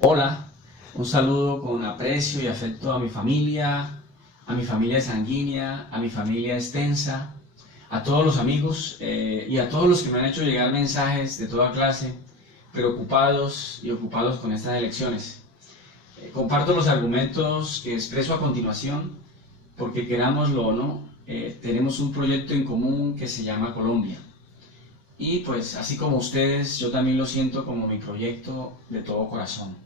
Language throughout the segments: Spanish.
Hola, un saludo con aprecio y afecto a mi familia sanguínea, a mi familia extensa, a todos los amigos y a todos los que me han hecho llegar mensajes de toda clase, preocupados y ocupados con estas elecciones. Comparto los argumentos que expreso a continuación, porque querámoslo o no, tenemos un proyecto en común que se llama Colombia. Y pues así como ustedes, yo también lo siento como mi proyecto de todo corazón.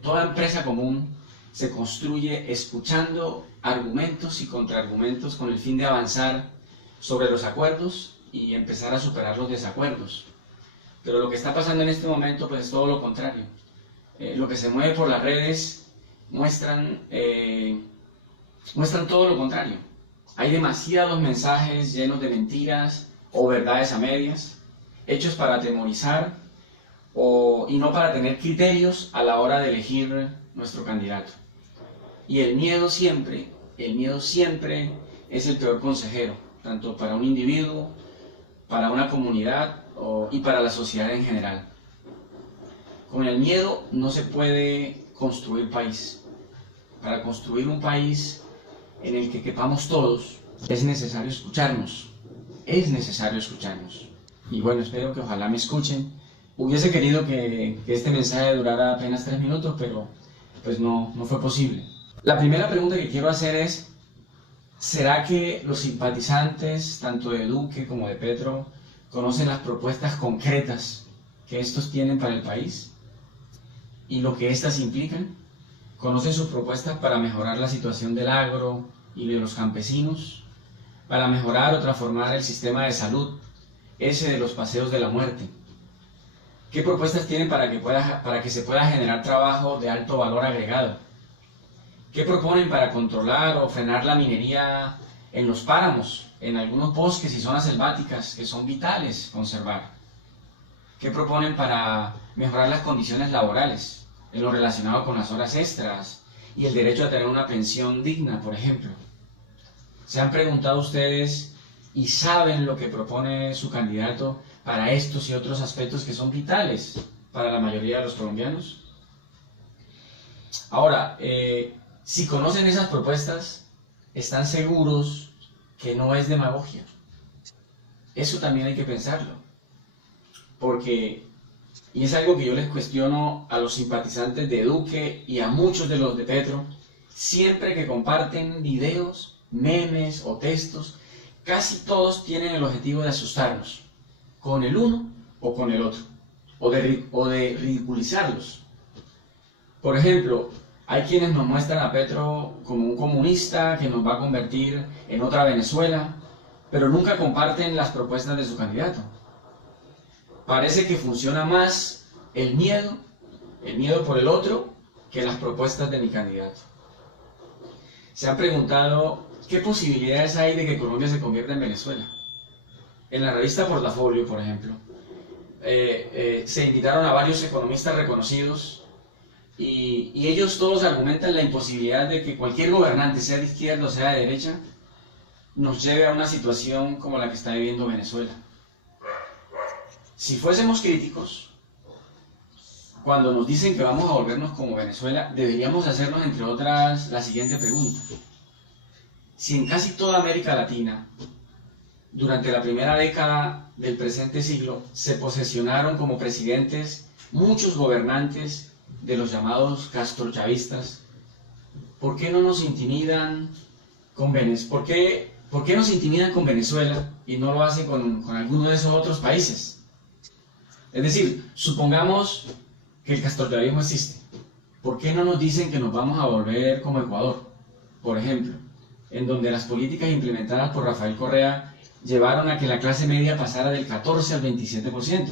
Toda empresa común se construye escuchando argumentos y contraargumentos con el fin de avanzar sobre los acuerdos y empezar a superar los desacuerdos. Pero lo que está pasando en este momento pues es todo lo contrario. Lo que se mueve por las redes muestran todo lo contrario. Hay demasiados mensajes llenos de mentiras o verdades a medias, hechos para atemorizar y no para tener criterios a la hora de elegir nuestro candidato. Y el miedo siempre es el peor consejero, tanto para un individuo, para una comunidad y para la sociedad en general. Con el miedo no se puede construir país. Para construir un país en el que quepamos todos, es necesario escucharnos. Y bueno, espero que ojalá me escuchen. Hubiese querido que este mensaje durara apenas 3 minutos, pero pues no fue posible. La primera pregunta que quiero hacer es, ¿será que los simpatizantes, tanto de Duque como de Petro, conocen las propuestas concretas que estos tienen para el país y lo que éstas implican? ¿Conocen sus propuestas para mejorar la situación del agro y de los campesinos? ¿Para mejorar o transformar el sistema de salud, ese de los paseos de la muerte? ¿Qué propuestas tienen para que se pueda generar trabajo de alto valor agregado? ¿Qué proponen para controlar o frenar la minería en los páramos, en algunos bosques y zonas selváticas que son vitales conservar? ¿Qué proponen para mejorar las condiciones laborales, en lo relacionado con las horas extras y el derecho a tener una pensión digna, por ejemplo? ¿Se han preguntado ustedes y saben lo que propone su candidato para estos y otros aspectos que son vitales para la mayoría de los colombianos? Ahora, si conocen esas propuestas, ¿están seguros que no es demagogia? Eso también hay que pensarlo. Y es algo que yo les cuestiono a los simpatizantes de Duque y a muchos de los de Petro, siempre que comparten videos, memes o textos, casi todos tienen el objetivo de asustarnos, con el uno o con el otro, o de ridiculizarlos. Por ejemplo, hay quienes nos muestran a Petro como un comunista que nos va a convertir en otra Venezuela, pero nunca comparten las propuestas de su candidato. Parece que funciona más el miedo por el otro, que las propuestas de mi candidato. ¿Se han preguntado qué posibilidades hay de que Colombia se convierta en Venezuela? En la revista Portafolio, por ejemplo, se invitaron a varios economistas reconocidos y ellos todos argumentan la imposibilidad de que cualquier gobernante, sea de izquierda o sea de derecha, nos lleve a una situación como la que está viviendo Venezuela. Si fuésemos críticos, cuando nos dicen que vamos a volvernos como Venezuela, deberíamos hacernos, entre otras, la siguiente pregunta. Si en casi toda América Latina, durante la primera década del presente siglo, se posesionaron como presidentes muchos gobernantes de los llamados castrochavistas, ¿por qué no nos intimidan con Venezuela? ¿Por qué nos intimidan con Venezuela y no lo hacen con alguno de esos otros países? Es decir, supongamos que el castrochavismo existe. ¿Por qué no nos dicen que nos vamos a volver como Ecuador, por ejemplo, en donde las políticas implementadas por Rafael Correa llevaron a que la clase media pasara del 14 al 27%?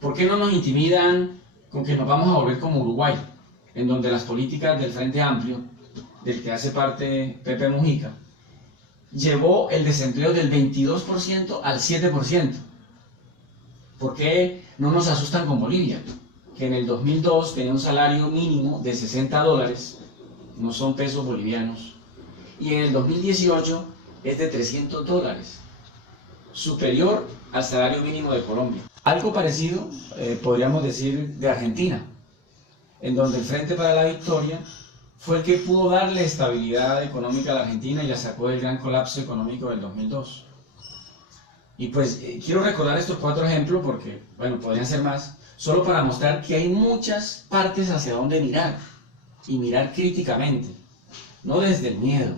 ¿Por qué no nos intimidan con que nos vamos a volver como Uruguay, en donde las políticas del Frente Amplio, del que hace parte Pepe Mujica, llevó el desempleo del 22% al 7%? ¿Por qué no nos asustan con Bolivia, que en el 2002 tenía un salario mínimo de $60, no son pesos bolivianos, y en el 2018 es de $300, superior al salario mínimo de Colombia? Algo parecido, podríamos decir, de Argentina, en donde el Frente para la Victoria fue el que pudo darle estabilidad económica a la Argentina y la sacó del gran colapso económico del 2002. Y pues quiero recordar estos 4 ejemplos porque, bueno, podrían ser más, solo para mostrar que hay muchas partes hacia dónde mirar, y mirar críticamente, no desde el miedo,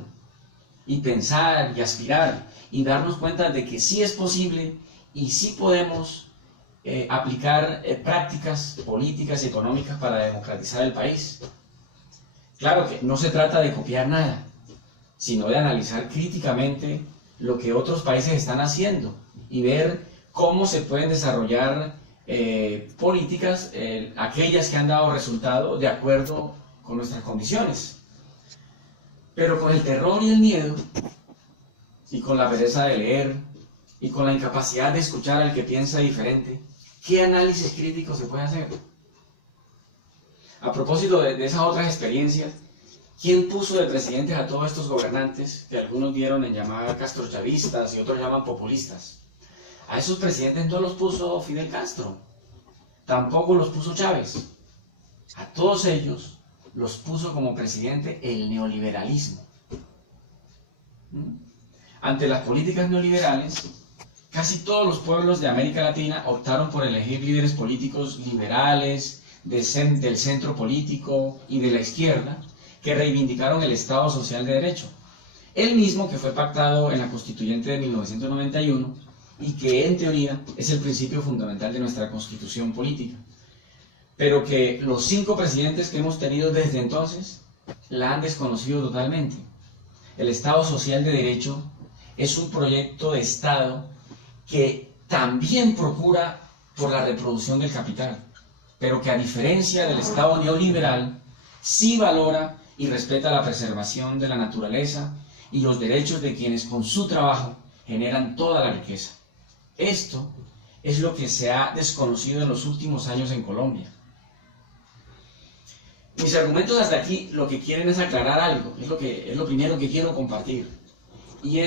y pensar y aspirar, y darnos cuenta de que sí es posible y sí podemos aplicar prácticas políticas y económicas para democratizar el país. Claro que no se trata de copiar nada, sino de analizar críticamente lo que otros países están haciendo y ver cómo se pueden desarrollar políticas, aquellas que han dado resultado de acuerdo con nuestras condiciones. Pero con el terror y el miedo, y con la pereza de leer, y con la incapacidad de escuchar al que piensa diferente, ¿qué análisis crítico se puede hacer? A propósito de esas otras experiencias, ¿quién puso de presidentes a todos estos gobernantes que algunos dieron en llamar castrochavistas y otros llaman populistas? A esos presidentes no los puso Fidel Castro, tampoco los puso Chávez. A todos ellos los puso como presidente el neoliberalismo. Ante las políticas neoliberales, casi todos los pueblos de América Latina optaron por elegir líderes políticos liberales, del centro político y de la izquierda, que reivindicaron el Estado Social de Derecho, el mismo que fue pactado en la Constituyente de 1991 y que en teoría es el principio fundamental de nuestra Constitución política, pero que los 5 presidentes que hemos tenido desde entonces la han desconocido totalmente. El Estado Social de Derecho es un proyecto de Estado que también procura por la reproducción del capital, pero que a diferencia del Estado neoliberal, sí valora y respeta la preservación de la naturaleza y los derechos de quienes con su trabajo generan toda la riqueza. Esto es lo que se ha desconocido en los últimos años en Colombia. Mis argumentos hasta aquí lo que quieren es aclarar algo, es lo primero que quiero compartir. Y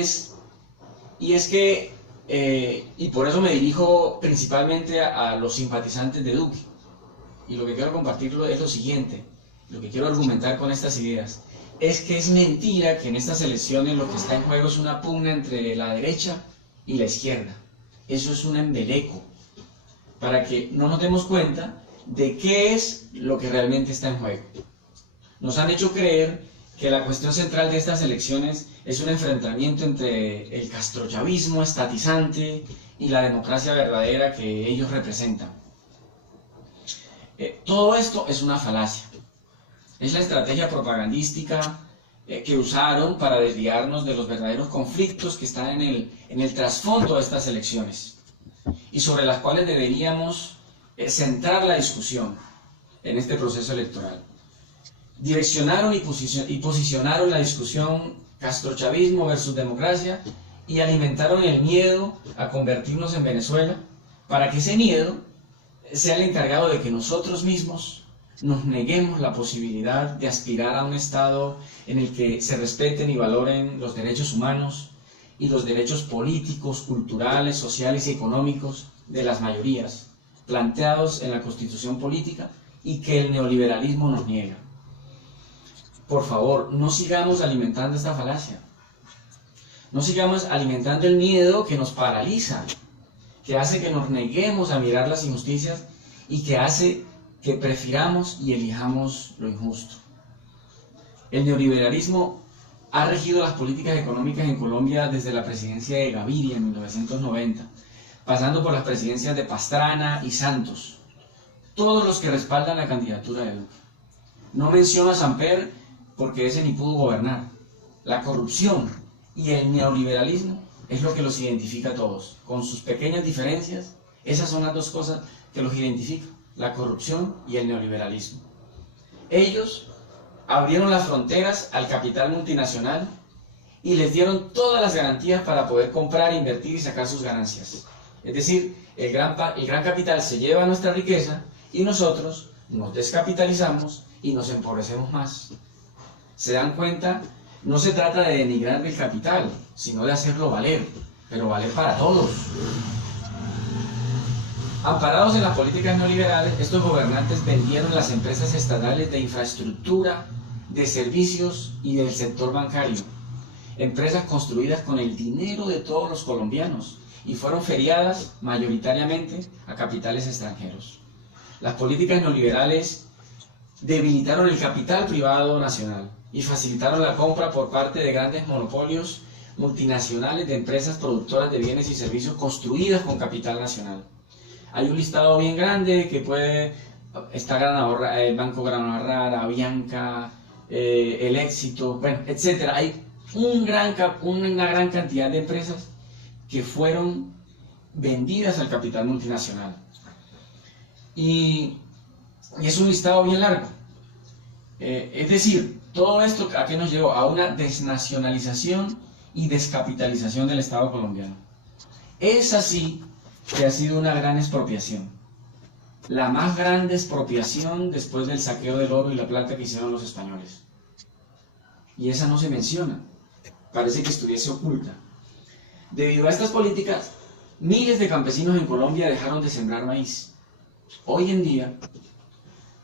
por eso me dirijo principalmente a los simpatizantes de Duque. Y lo que quiero compartirlo es lo siguiente, lo que quiero argumentar con estas ideas, es que es mentira que en estas elecciones lo que está en juego es una pugna entre la derecha y la izquierda. Eso es un embeleco, para que no nos demos cuenta de qué es lo que realmente está en juego. Nos han hecho creer que la cuestión central de estas elecciones es un enfrentamiento entre el castrochavismo estatizante y la democracia verdadera que ellos representan. Todo esto es una falacia. Es la estrategia propagandística que usaron para desviarnos de los verdaderos conflictos que están en el trasfondo de estas elecciones y sobre las cuales deberíamos centrar la discusión en este proceso electoral. Direccionaron y posicionaron la discusión castrochavismo versus democracia y alimentaron el miedo a convertirnos en Venezuela para que ese miedo sea el encargado de que nosotros mismos nos neguemos la posibilidad de aspirar a un Estado en el que se respeten y valoren los derechos humanos y los derechos políticos, culturales, sociales y económicos de las mayorías, planteados en la Constitución política y que el neoliberalismo nos niega. Por favor, no sigamos alimentando esta falacia. No sigamos alimentando el miedo que nos paraliza, que hace que nos neguemos a mirar las injusticias y que hace que prefiramos y elijamos lo injusto. El neoliberalismo ha regido las políticas económicas en Colombia desde la presidencia de Gaviria en 1990, pasando por las presidencias de Pastrana y Santos, todos los que respaldan la candidatura de Duque. No menciono a Samper porque ese ni pudo gobernar. La corrupción y el neoliberalismo es lo que los identifica a todos, con sus pequeñas diferencias. Esas son las dos cosas que los identifican, la corrupción y el neoliberalismo. Ellos abrieron las fronteras al capital multinacional y les dieron todas las garantías para poder comprar, invertir y sacar sus ganancias. Es decir, el gran capital se lleva nuestra riqueza y nosotros nos descapitalizamos y nos empobrecemos más. ¿Se dan cuenta? No se trata de denigrar el capital, sino de hacerlo valer, pero valer para todos. Amparados en las políticas neoliberales, estos gobernantes vendieron las empresas estatales de infraestructura, de servicios y del sector bancario. Empresas construidas con el dinero de todos los colombianos y fueron feriadas mayoritariamente a capitales extranjeros. Las políticas neoliberales debilitaron el capital privado nacional y facilitaron la compra por parte de grandes monopolios multinacionales de empresas productoras de bienes y servicios construidas con capital nacional. Hay un listado bien grande que está el Banco Granahorrara, Avianca, El Éxito, bueno, etc. Hay una gran cantidad de empresas que fueron vendidas al capital multinacional. Y es un listado bien largo. Es decir, todo esto ¿a qué nos llevó? A una desnacionalización y descapitalización del Estado colombiano. Es así que ha sido una gran expropiación. La más grande expropiación después del saqueo del oro y la plata que hicieron los españoles. Y esa no se menciona. Parece que estuviese oculta. Debido a estas políticas, miles de campesinos en Colombia dejaron de sembrar maíz. Hoy en día,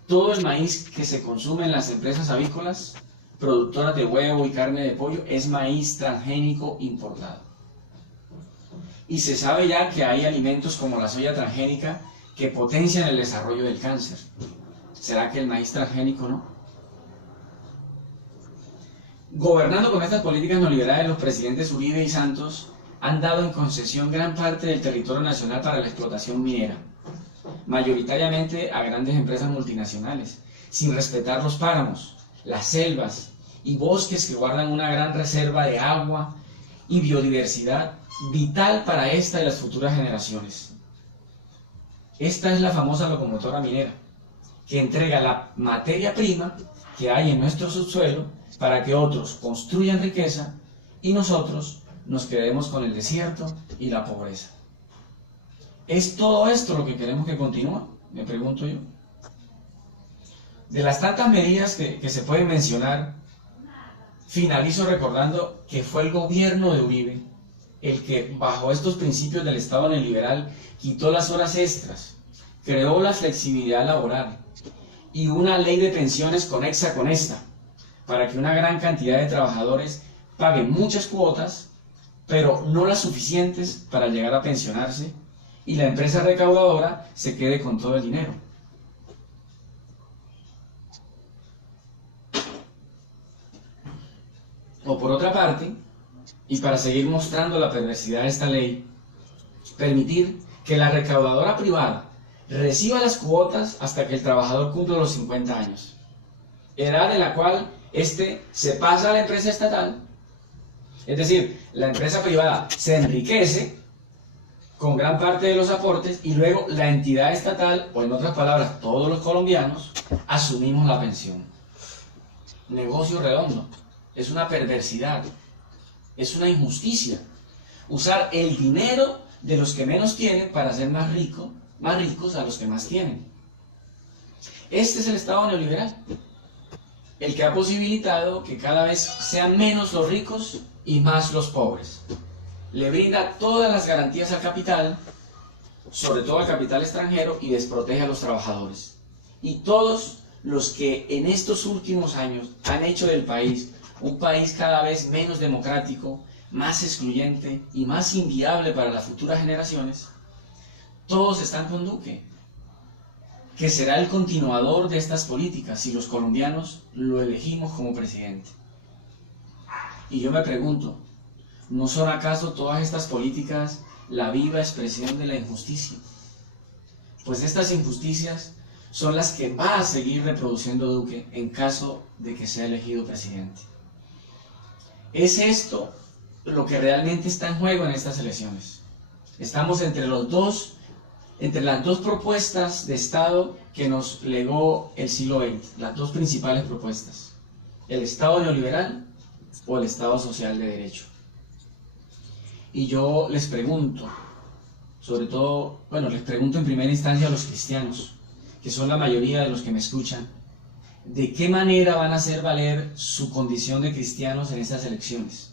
todo el maíz que se consume en las empresas avícolas, productoras de huevo y carne de pollo, es maíz transgénico importado. Y se sabe ya que hay alimentos como la soya transgénica que potencian el desarrollo del cáncer. ¿Será que el maíz transgénico no? Gobernando con estas políticas neoliberales, los presidentes Uribe y Santos han dado en concesión gran parte del territorio nacional para la explotación minera, mayoritariamente a grandes empresas multinacionales, sin respetar los páramos, las selvas y bosques que guardan una gran reserva de agua y biodiversidad vital para esta y las futuras generaciones. Esta es la famosa locomotora minera, que entrega la materia prima que hay en nuestro subsuelo para que otros construyan riqueza y nosotros nos quedemos con el desierto y la pobreza. ¿Es todo esto lo que queremos que continúe? Me pregunto yo. De las tantas medidas que se pueden mencionar, finalizo recordando que fue el gobierno de Uribe el que, bajo estos principios del Estado neoliberal, quitó las horas extras, creó la flexibilidad laboral y una ley de pensiones conexa con esta, para que una gran cantidad de trabajadores paguen muchas cuotas, pero no las suficientes para llegar a pensionarse, y la empresa recaudadora se quede con todo el dinero. O por otra parte, y para seguir mostrando la perversidad de esta ley, permitir que la recaudadora privada reciba las cuotas hasta que el trabajador cumpla los 50 años, edad de la cual éste se pasa a la empresa estatal. Es decir, la empresa privada se enriquece con gran parte de los aportes y luego la entidad estatal, o en otras palabras, todos los colombianos, asumimos la pensión. Negocio redondo. Es una perversidad. Es una injusticia. Usar el dinero de los que menos tienen para hacer más ricos a los que más tienen. Este es el Estado neoliberal, el que ha posibilitado que cada vez sean menos los ricos y más los pobres. Le brinda todas las garantías al capital, sobre todo al capital extranjero, y desprotege a los trabajadores. Y todos los que en estos últimos años han hecho del país un país cada vez menos democrático, más excluyente y más inviable para las futuras generaciones, todos están con Duque, que será el continuador de estas políticas si los colombianos lo elegimos como presidente. Y yo me pregunto, ¿no son acaso todas estas políticas la viva expresión de la injusticia? Pues estas injusticias son las que va a seguir reproduciendo Duque en caso de que sea elegido presidente. ¿Es esto lo que realmente está en juego en estas elecciones? Estamos entre las dos propuestas de Estado que nos legó el siglo XX, las dos principales propuestas: el Estado neoliberal o el Estado social de derecho. Y yo les pregunto, sobre todo, les pregunto en primera instancia a los cristianos, que son la mayoría de los que me escuchan, ¿de qué manera van a hacer valer su condición de cristianos en estas elecciones?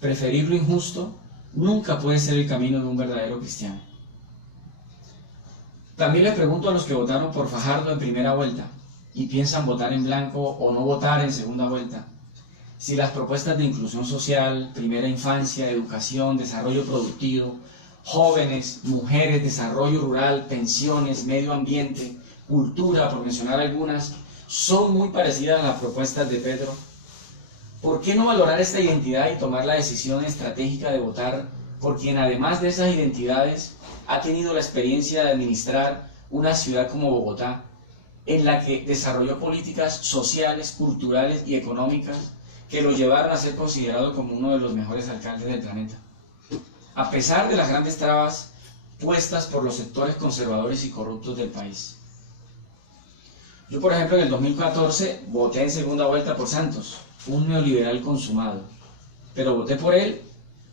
Preferir lo injusto nunca puede ser el camino de un verdadero cristiano. También le pregunto a los que votaron por Fajardo en primera vuelta y piensan votar en blanco o no votar en segunda vuelta, si las propuestas de inclusión social, primera infancia, educación, desarrollo productivo, jóvenes, mujeres, desarrollo rural, pensiones, medio ambiente, cultura, por mencionar algunas, son muy parecidas a las propuestas de Petro. ¿Por qué no valorar esta identidad y tomar la decisión estratégica de votar por quien, además de esas identidades, ha tenido la experiencia de administrar una ciudad como Bogotá, en la que desarrolló políticas sociales, culturales y económicas que lo llevaron a ser considerado como uno de los mejores alcaldes del planeta? A pesar de las grandes trabas puestas por los sectores conservadores y corruptos del país. Yo, por ejemplo, en el 2014 voté en segunda vuelta por Santos, un neoliberal consumado, pero voté por él,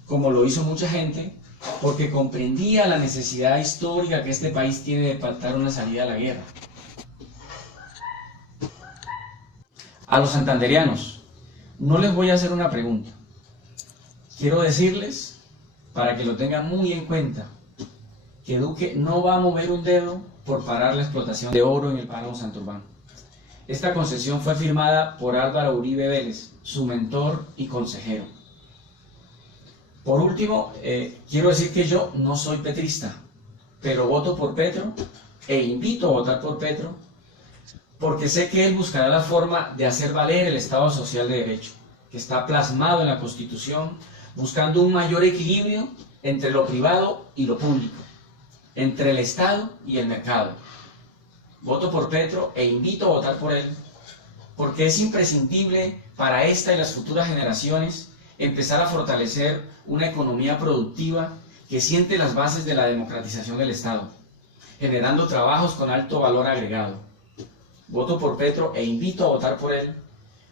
como lo hizo mucha gente, porque comprendía la necesidad histórica que este país tiene de pactar una salida a la guerra. A los santandereanos, no les voy a hacer una pregunta. Quiero decirles, para que lo tengan muy en cuenta, que Duque no va a mover un dedo por parar la explotación de oro en el páramo Santurbán. Esta concesión fue firmada por Álvaro Uribe Vélez, su mentor y consejero. Por último, quiero decir que yo no soy petrista, pero voto por Petro e invito a votar por Petro porque sé que él buscará la forma de hacer valer el Estado Social de Derecho, que está plasmado en la Constitución, buscando un mayor equilibrio entre lo privado y lo público, entre el Estado y el mercado. Voto por Petro e invito a votar por él, porque es imprescindible para esta y las futuras generaciones empezar a fortalecer una economía productiva que siente las bases de la democratización del Estado, generando trabajos con alto valor agregado. Voto por Petro e invito a votar por él,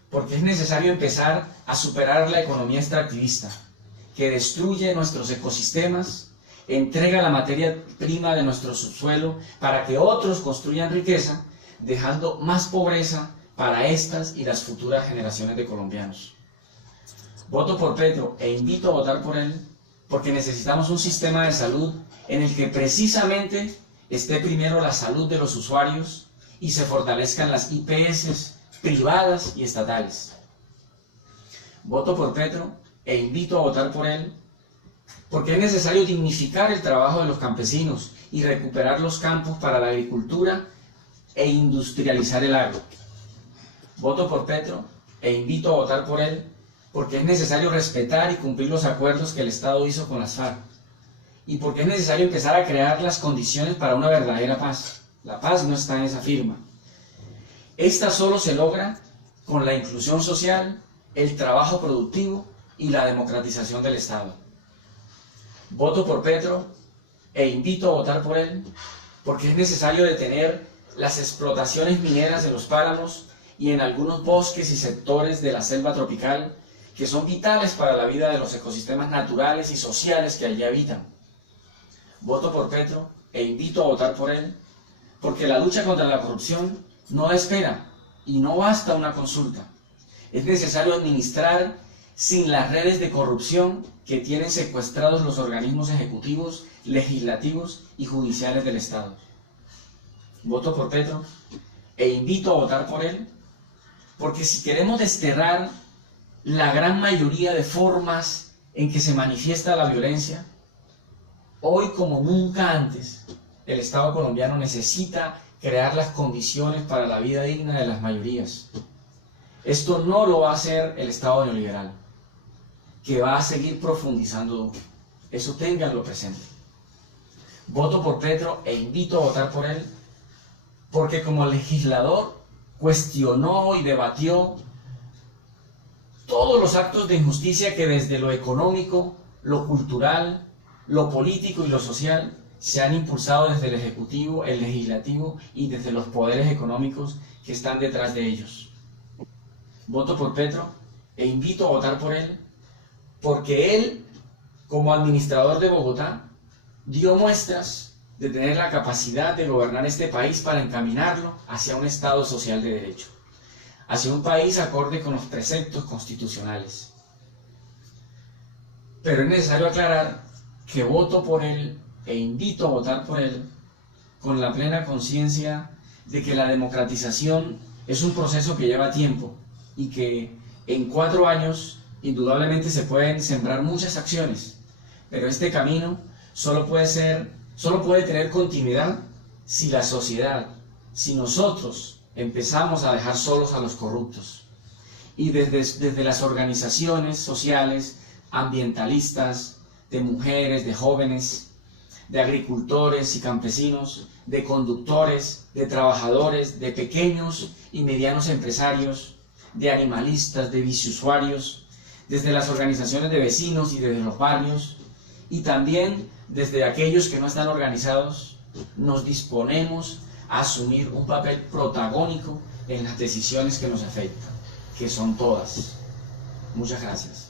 porque es necesario empezar a superar la economía extractivista, que destruye nuestros ecosistemas, entrega la materia prima de nuestro subsuelo para que otros construyan riqueza, dejando más pobreza para estas y las futuras generaciones de colombianos. Voto por Petro e invito a votar por él porque necesitamos un sistema de salud en el que precisamente esté primero la salud de los usuarios y se fortalezcan las IPS privadas y estatales. Voto por Petro e invito a votar por él porque es necesario dignificar el trabajo de los campesinos y recuperar los campos para la agricultura e industrializar el agro. Voto por Petro e invito a votar por él porque es necesario respetar y cumplir los acuerdos que el Estado hizo con las FARC y porque es necesario empezar a crear las condiciones para una verdadera paz. La paz no está en esa firma. Esta solo se logra con la inclusión social, el trabajo productivo y la democratización del Estado. Voto por Petro e invito a votar por él porque es necesario detener las explotaciones mineras en los páramos y en algunos bosques y sectores de la selva tropical que son vitales para la vida de los ecosistemas naturales y sociales que allí habitan. Voto por Petro e invito a votar por él porque la lucha contra la corrupción no da espera y no basta una consulta. Es necesario administrar sin las redes de corrupción que tienen secuestrados los organismos ejecutivos, legislativos y judiciales del Estado. Voto por Petro e invito a votar por él porque si queremos desterrar la gran mayoría de formas en que se manifiesta la violencia, hoy como nunca antes, el Estado colombiano necesita crear las condiciones para la vida digna de las mayorías. Esto no lo va a hacer el Estado neoliberal, que va a seguir profundizando Duque. Eso ténganlo presente. Voto por Petro e invito a votar por él porque como legislador cuestionó y debatió todos los actos de injusticia que desde lo económico, lo cultural, lo político y lo social se han impulsado desde el Ejecutivo, el Legislativo y desde los poderes económicos que están detrás de ellos. Voto por Petro e invito a votar por él porque él, como administrador de Bogotá, dio muestras de tener la capacidad de gobernar este país para encaminarlo hacia un Estado social de derecho, hacia un país acorde con los preceptos constitucionales. Pero es necesario aclarar que voto por él e invito a votar por él con la plena conciencia de que la democratización es un proceso que lleva tiempo y que en 4 años indudablemente se pueden sembrar muchas acciones, pero este camino solo puede tener continuidad si la sociedad, si nosotros empezamos a dejar solos a los corruptos. Y desde las organizaciones sociales, ambientalistas, de mujeres, de jóvenes, de agricultores y campesinos, de conductores, de trabajadores, de pequeños y medianos empresarios, de animalistas, de biciusuarios, desde las organizaciones de vecinos y desde los barrios, y también desde aquellos que no están organizados, nos disponemos a asumir un papel protagónico en las decisiones que nos afectan, que son todas. Muchas gracias.